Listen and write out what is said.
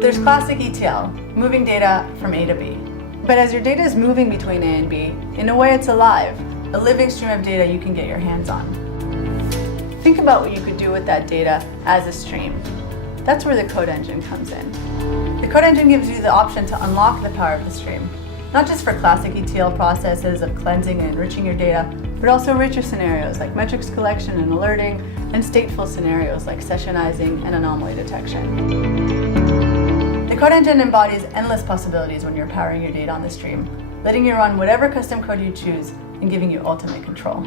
There's classic ETL, moving data from A to B. But as your data is moving between A and B, in a way it's alive, a living stream of data you can get your hands on. Think about what you could do with that data as a stream. That's where the code engine comes in. The code engine gives you the option to unlock the power of the stream, not just for classic ETL processes of cleansing and enriching your data, but also richer scenarios like metrics collection and alerting, and stateful scenarios like sessionizing and anomaly detection. The code engine embodies endless possibilities when you're powering your data on the stream, letting you run whatever custom code you choose and giving you ultimate control.